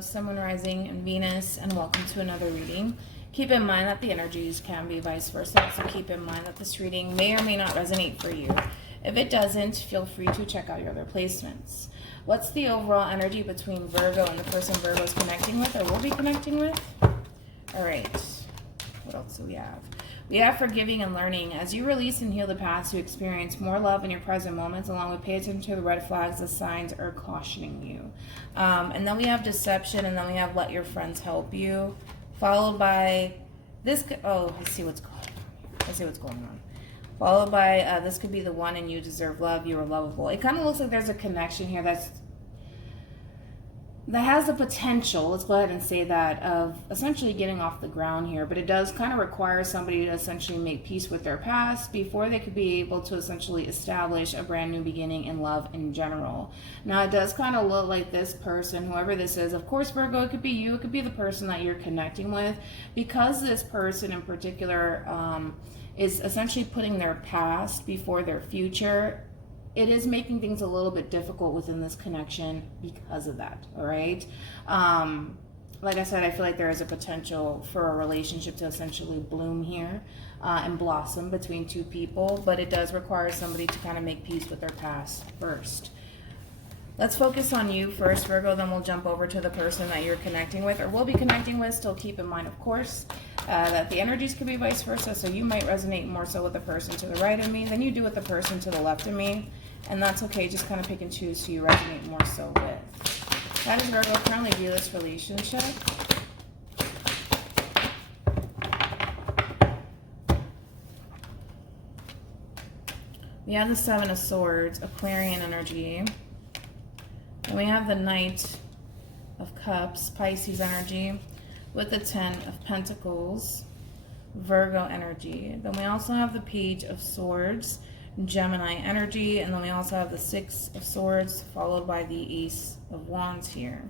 Virgo, Sun, Moon, Rising, and Venus, and welcome to another reading. Keep in mind that the energies can be vice versa, so keep in mind that this reading may or may not resonate for you. If it doesn't, feel free to check out your other placements. What's the overall energy between Virgo and the person Virgo is connecting with or will be connecting with? All right, what else do we have? We have forgiving and learning. As you release and heal the past, you experience more love in your present moments, along with pay attention to the red flags, the signs are cautioning you. And then we have deception, and then we have let your friends help you, followed by this. Oh, I see what's going on. I see what's going on. Followed by this could be the one, and you deserve love. You are lovable. It kind of looks like there's a connection here that has the potential, let's go ahead and say that, of essentially getting off the ground here. But it does kind of require somebody to essentially make peace with their past before they could be able to essentially establish a brand new beginning in love in general. Now, it does kind of look like this person, whoever this is, of course, Virgo, it could be you, it could be the person that you're connecting with, because this person in particular is essentially putting their past before their future. It is making things a little bit difficult within this connection because of that, all right? Like I said, I feel like there is a potential for a relationship to essentially bloom here and blossom between two people, but it does require somebody to kind of make peace with their past first. Let's focus on you first, Virgo, then we'll jump over to the person that you're connecting with or will be connecting with. Still keep in mind, of course, that the energies could be vice versa, so you might resonate more so with the person to the right of me than you do with the person to the left of me, and that's okay. Just kind of pick and choose who you resonate more so with. How does Virgo currently view this relationship? We have the Seven of Swords, Aquarian energy. And we have the Knight of Cups, Pisces energy, with the Ten of Pentacles, Virgo energy. Then we also have the Page of Swords, Gemini energy, and then we also have the Six of Swords, followed by the Ace of Wands here.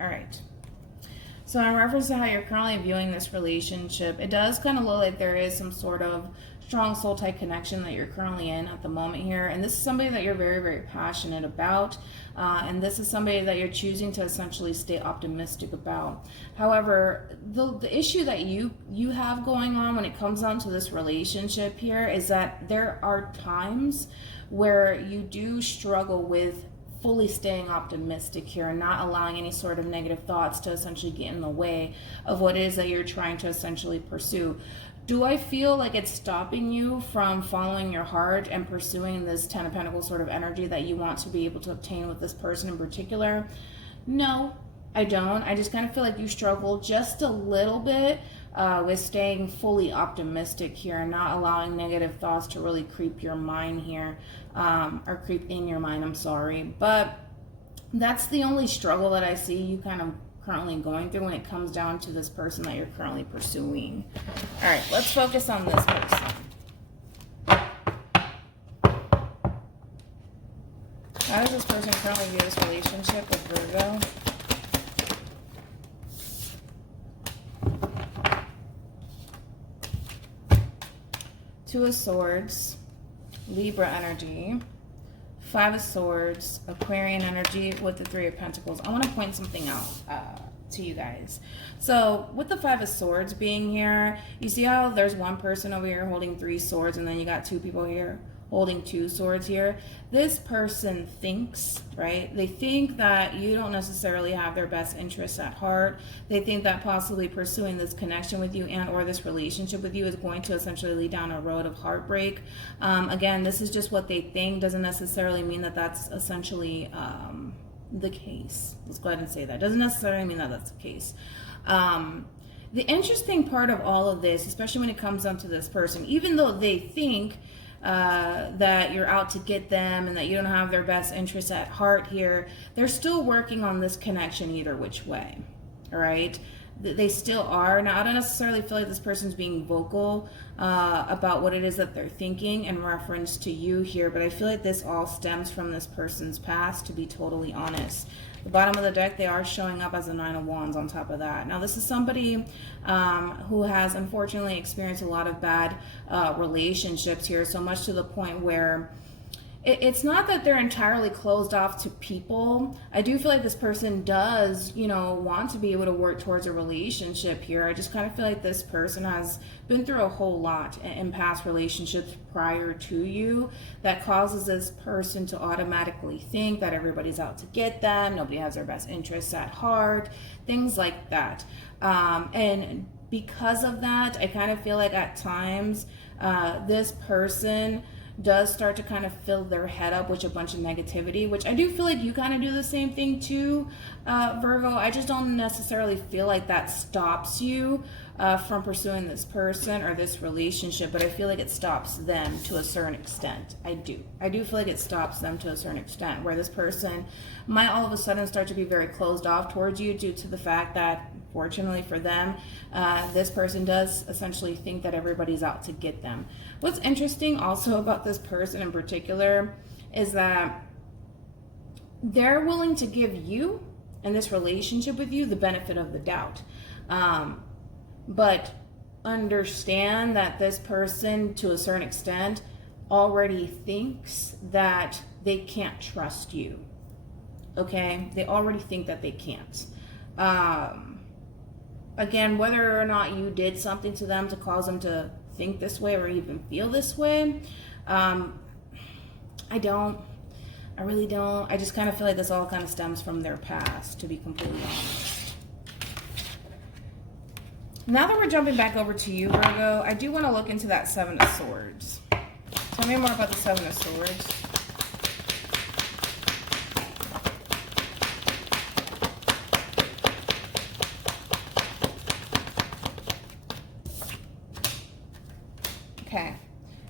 All right. So in reference to how you're currently viewing this relationship, it does kind of look like there is some sort of strong soul type connection that you're currently in at the moment here. And this is somebody that you're very, very passionate about. And this is somebody that you're choosing to essentially stay optimistic about. However, the issue that you have going on when it comes down to this relationship here is that there are times where you do struggle with fully staying optimistic here and not allowing any sort of negative thoughts to essentially get in the way of what it is that you're trying to essentially pursue. Do I feel like it's stopping you from following your heart and pursuing this Ten of Pentacles sort of energy that you want to be able to obtain with this person in particular? No, I don't. I just kind of feel like you struggle just a little bit with staying fully optimistic here and not allowing negative thoughts to really creep your mind here, or creep in your mind, I'm sorry. But that's the only struggle that I see you kind of currently going through when it comes down to this person that you're currently pursuing. All right, let's focus on this person. How does this person currently view this relationship with Virgo? Two of Swords, Libra energy, Five of Swords, Aquarian energy with the Three of Pentacles. I want to point something out to you guys. So with the Five of Swords being here, you see how there's one person over here holding 3 swords, and then you got 2 people here holding 2 swords here. This person thinks, right? They think that you don't necessarily have their best interests at heart. They think that possibly pursuing this connection with you and or this relationship with you is going to essentially lead down a road of heartbreak. Again, this is just what they think. Doesn't necessarily mean that that's essentially the case. Let's go ahead and say that. Doesn't necessarily mean that that's the case. The interesting part of all of this, especially when it comes down to this person, even though they think that you're out to get them and that you don't have their best interests at heart here, they're still working on this connection either which way. All right, they still are. Now, I don't necessarily feel like this person's being vocal about what it is that they're thinking in reference to you here, but I feel like this all stems from this person's past, to be totally honest. The bottom of the deck, they are showing up as a Nine of Wands on top of that. Now, this is somebody who has unfortunately experienced a lot of bad relationships here, so much to the point where it's not that they're entirely closed off to people. I do feel like this person does, want to be able to work towards a relationship here. I just kind of feel like this person has been through a whole lot in past relationships prior to you that causes this person to automatically think that everybody's out to get them, nobody has their best interests at heart, things like that. And because of that, I kind of feel like at times this person does start to kind of fill their head up with a bunch of negativity, which I do feel like you kind of do the same thing too, Virgo. I just don't necessarily feel like that stops you from pursuing this person or this relationship, but I feel like it stops them to a certain extent. I do feel like it stops them to a certain extent, where this person might all of a sudden start to be very closed off towards you due to the fact that, fortunately for them, this person does essentially think that everybody's out to get them. What's interesting also about this person in particular is that they're willing to give you and this relationship with you the benefit of the doubt. But understand that this person, to a certain extent, already thinks that they can't trust you. Okay? They already think that they can't. Again, whether or not you did something to them to cause them to think this way or even feel this way, I really don't. I just kind of feel like this all kind of stems from their past, to be completely honest. Now that we're jumping back over to you, Virgo, I do want to look into that Seven of Swords. Tell me more about the Seven of Swords. Okay,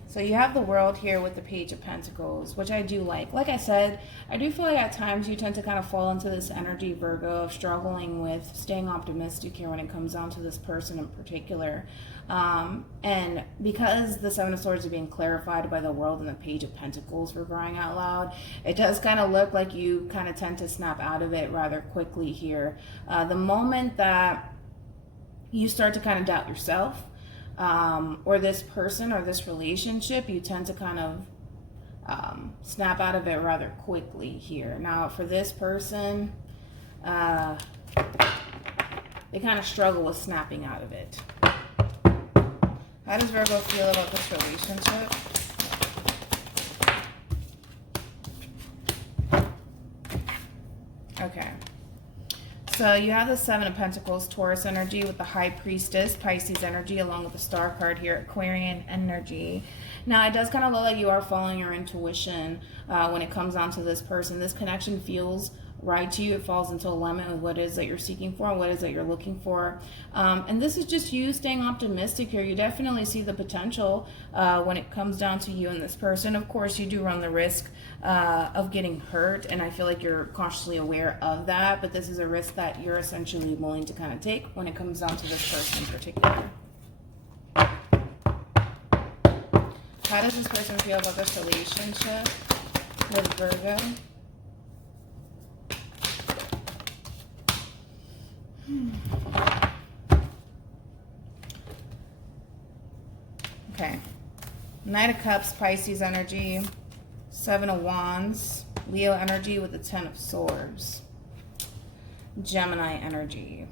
so you have the World here with the Page of Pentacles, which I do like. Like I said, I do feel like at times you tend to kind of fall into this energy, Virgo, of struggling with staying optimistic here when it comes down to this person in particular. And because the Seven of Swords are being clarified by the World and the Page of Pentacles, for crying out loud, it does kind of look like you kind of tend to snap out of it rather quickly here. The moment that you start to kind of doubt yourself, or this person or this relationship, you tend to kind of snap out of it rather quickly here. Now, for this person, they kind of struggle with snapping out of it. How does Virgo feel about this relationship? Okay. So you have the Seven of Pentacles, Taurus energy with the High Priestess, Pisces energy, along with the Star card here, Aquarian energy. Now, it does kind of look like you are following your intuition when it comes down to this person. This connection feels right to you. It falls into alignment with what it is that you're seeking for and what it is that you're looking for. And this is just you staying optimistic here. You definitely see the potential when it comes down to you and this person. Of course, you do run the risk of getting hurt, and I feel like you're consciously aware of that, but this is a risk that you're essentially willing to kind of take when it comes down to this person in particular. How does this person feel about this relationship with Virgo? Okay. Knight of Cups, Pisces energy, Seven of Wands, Leo energy with the Ten of Swords, Gemini energy.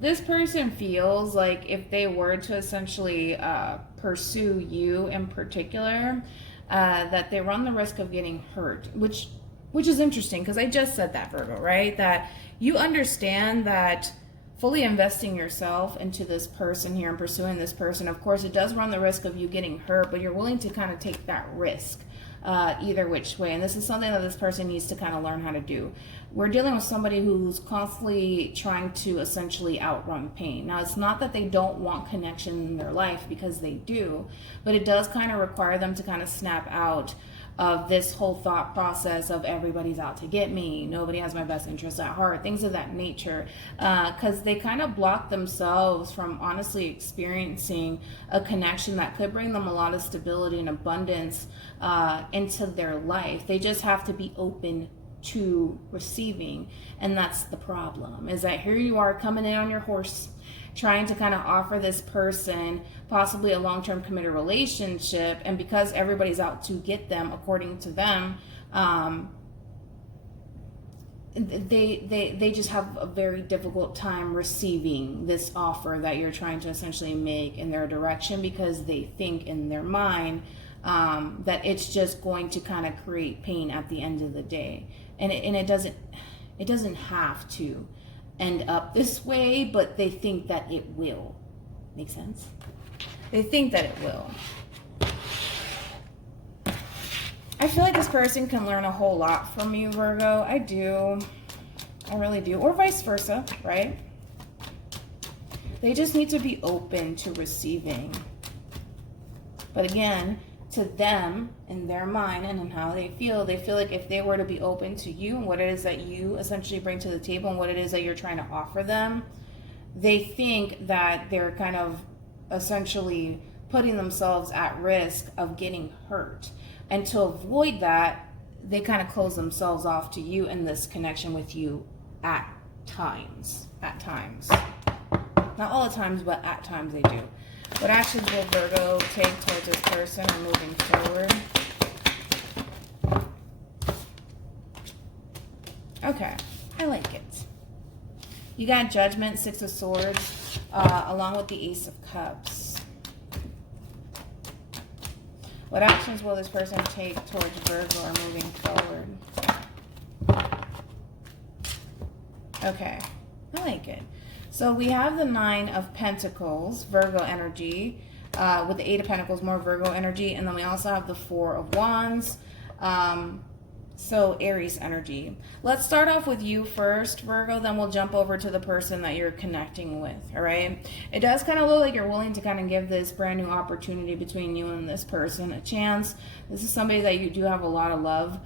This person feels like if they were to essentially pursue you in particular, that they run the risk of getting hurt, which is interesting because I just said that, Virgo, right? That you understand that fully investing yourself into this person here and pursuing this person, of course, it does run the risk of you getting hurt, but you're willing to kind of take that risk either which way. And this is something that this person needs to kind of learn how to do. We're dealing with somebody who's constantly trying to essentially outrun pain. Now, it's not that they don't want connection in their life, because they do, but it does kind of require them to kind of snap out of this whole thought process of everybody's out to get me, nobody has my best interests at heart, things of that nature, because they kind of block themselves from honestly experiencing a connection that could bring them a lot of stability and abundance into their life. They just have to be open to receiving. And that's the problem, is that here you are coming in on your horse, trying to kind of offer this person possibly a long-term committed relationship, and because everybody's out to get them, according to them, they just have a very difficult time receiving this offer that you're trying to essentially make in their direction, because they think in their mind that it's just going to kind of create pain at the end of the day, and it doesn't have to end up this way, but they think that it will. Make sense? They think that it will. I feel like this person can learn a whole lot from you, Virgo. I do. I really do. Or vice versa, right? They just need to be open to receiving. But again, to them, in their mind and in how they feel like if they were to be open to you and what it is that you essentially bring to the table and what it is that you're trying to offer them, they think that they're kind of essentially putting themselves at risk of getting hurt. And to avoid that, they kind of close themselves off to you and this connection with you at times. At times. Not all the times, but at times they do. What actions will Virgo take towards this person and moving forward? Okay, I like it. You got Judgment, Six of Swords, along with the Ace of Cups. What actions will this person take towards Virgo or moving forward? Okay, I like it. So we have the Nine of Pentacles, Virgo energy, with the Eight of Pentacles, more Virgo energy. And then we also have the Four of Wands, so Aries energy. Let's start off with you first, Virgo, then we'll jump over to the person that you're connecting with, all right? It does kind of look like you're willing to kind of give this brand new opportunity between you and this person a chance. This is somebody that you do have a lot of love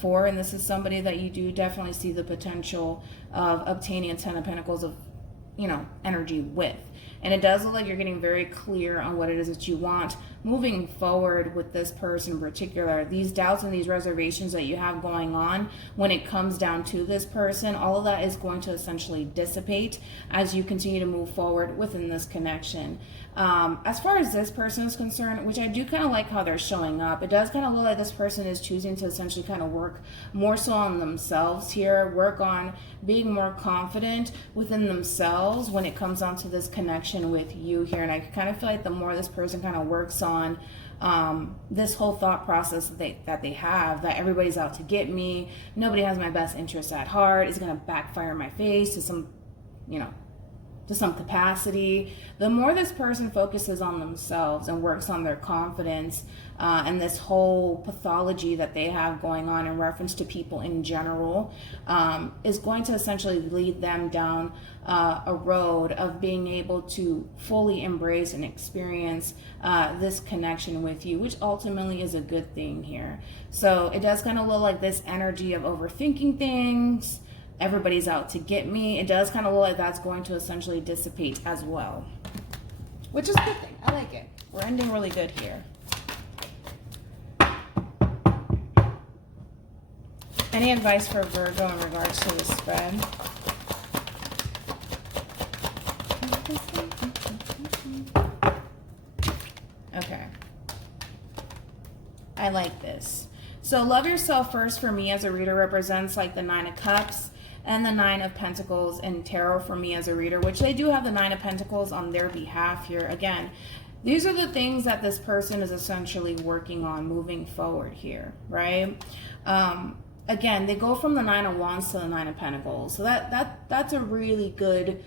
for, and this is somebody that you do definitely see the potential of obtaining a Ten of Pentacles of, you know, energy with. And it does look like you're getting very clear on what it is that you want moving forward with this person in particular. These doubts and these reservations that you have going on when it comes down to this person, all of that is going to essentially dissipate as you continue to move forward within this connection. As far as this person is concerned, which I do kind of like how they're showing up, it does kind of look like this person is choosing to essentially kind of work more so on themselves here, work on being more confident within themselves when it comes down to this connection with you here. And I kind of feel like the more this person kind of works on this whole thought process that they have, that everybody's out to get me, nobody has my best interests at heart, is going to backfire in my face to some, you know, to some capacity, the more this person focuses on themselves and works on their confidence and this whole pathology that they have going on in reference to people in general, is going to essentially lead them down a road of being able to fully embrace and experience this connection with you, which ultimately is a good thing here. So it does kind of look like this energy of overthinking things, everybody's out to get me. It does kind of look like that's going to essentially dissipate as well, which is a good thing. I like it. We're ending really good here. Any advice for Virgo in regards to the spread? Okay. I like this. So love yourself first for me as a reader represents like the Nine of Cups and the Nine of Pentacles in tarot for me as a reader, which they do have the Nine of Pentacles on their behalf here. Again, these are the things that this person is essentially working on moving forward here, right? Again, they go from the Nine of Wands to the Nine of Pentacles. So that's a really good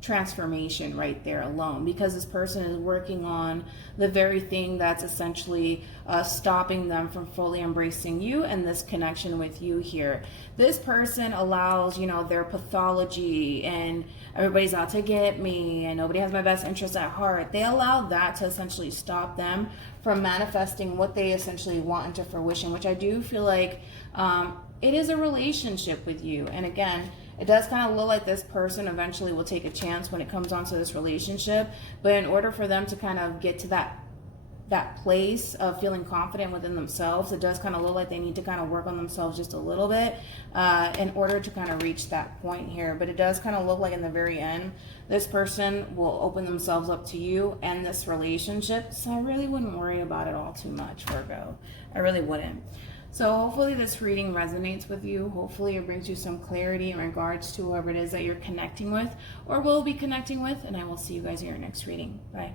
transformation right there alone, because this person is working on the very thing that's essentially stopping them from fully embracing you and this connection with you here. This person allows, you know, their pathology and everybody's out to get me and nobody has my best interest at heart. They allow that to essentially stop them from manifesting what they essentially want into fruition, which I do feel like it is a relationship with you. And again, it does kind of look like this person eventually will take a chance when it comes onto this relationship. But in order for them to kind of get to that that place of feeling confident within themselves. It does kind of look like they need to kind of work on themselves just a little bit in order to kind of reach that point here. But it does kind of look like in the very end, this person will open themselves up to you and this relationship. So I really wouldn't worry about it all too much, Virgo. I really wouldn't. So hopefully this reading resonates with you. Hopefully it brings you some clarity in regards to whoever it is that you're connecting with or will be connecting with. And I will see you guys in your next reading. Bye.